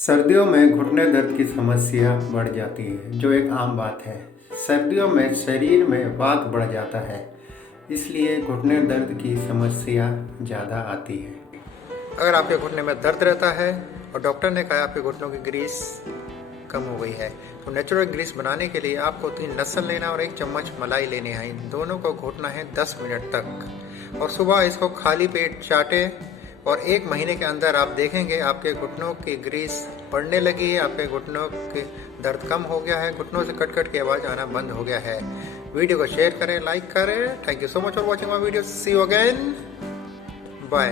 सर्दियों में घुटने दर्द की समस्या बढ़ जाती है, जो एक आम बात है। सर्दियों में शरीर में वात बढ़ जाता है, इसलिए घुटने दर्द की समस्या ज़्यादा आती है। अगर आपके घुटने में दर्द रहता है और डॉक्टर ने कहा आपके घुटनों की ग्रीस कम हो गई है, तो नेचुरल ग्रीस बनाने के लिए आपको 3 लहसुन लेना और 1 चम्मच मलाई लेने हैं। इन दोनों को घोटना है 10 मिनट तक और सुबह इसको खाली पेट चाटें और 1 महीने के अंदर आप देखेंगे आपके घुटनों की ग्रीस बढ़ने लगी है, आपके घुटनों के दर्द कम हो गया है, घुटनों से कट कट की आवाज़ आना बंद हो गया है। वीडियो को शेयर करें, लाइक करें। Thank you so much for watching my video. See you again, bye.